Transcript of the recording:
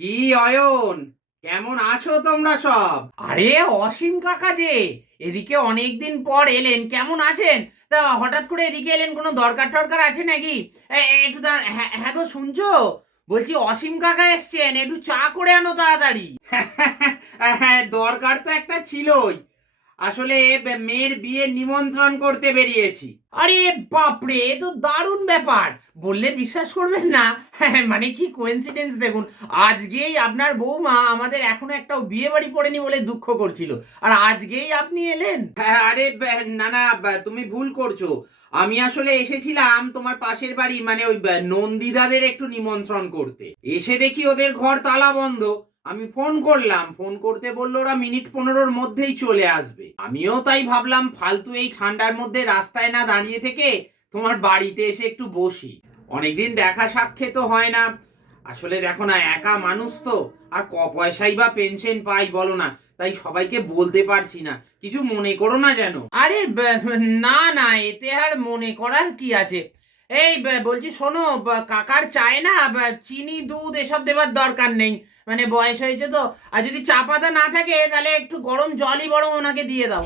কি অয়ন, কেমন আছো তোমরা সব? আরে অসীম কাকা যে এদিকে অনেকদিন পর এলেন, কেমন আছেন? তা হঠাৎ করে এদিকে এলেন, কোনো দরকার টরকার আছে নাকি? একটু হ্যাঁ হ্যাঁ গো, শুনছো? বলছি অসীম কাকা এসছেন, একটু চা করে আনো তাড়াতাড়ি। হ্যাঁ, দরকার তো একটা ছিলই। আসলে মেয়ের বিয়ের নিমন্ত্রণ করতে বেরিয়েছি। আরে বাপরে, এ তো দারুণ ব্যাপার। বললে বিশ্বাস করবেন না। মানে কি কোইন্সিডেন্স দেখুন। আজকেই আপনার বৌমা আমাদের এখনো একটা বিয়ে বাড়ি পড়েনি বলে দুঃখ করছিল, আর আজকেই আপনি এলেন। হ্যাঁ, আরে না না, তুমি ভুল করছো। আমি আসলে এসেছিলাম তোমার পাশের বাড়ি, মানে ওই নন্দিদাদের একটু নিমন্ত্রণ করতে। এসে দেখি ওদের ঘর তালা বন্ধ। আমি ফোন করলাম, ফোন করতে বললো ওরা মিনিট 15-র মধ্যেই চলে আসবে। আমিও তাই ভাবলাম ফালতু এই ঠান্ডার মধ্যে রাস্তায় না দাঁড়িয়ে থেকে তোমার বাড়িতে এসে একটু বসি। অনেকদিন দেখা সাক্ষাৎ তো হয় না। আসলে দেখো না, একা মানুষ তো, আর পয়সাই বা পেনশন পাই বলো না, তাই সবাইকে বলতে পারছি না। কিছু মনে করো না যেন। আরে না না, এতে আর মনে করার কি আছে? এই বলছি শোনো, কাকার চায় না চিনি দুধ এসব দেবার দরকার নেই। মানে বয়স হয়েছে তো। আর যদি চা পাতা না থাকে তাহলে একটু গরম জলই বরং ওনাকে দিয়ে দাও।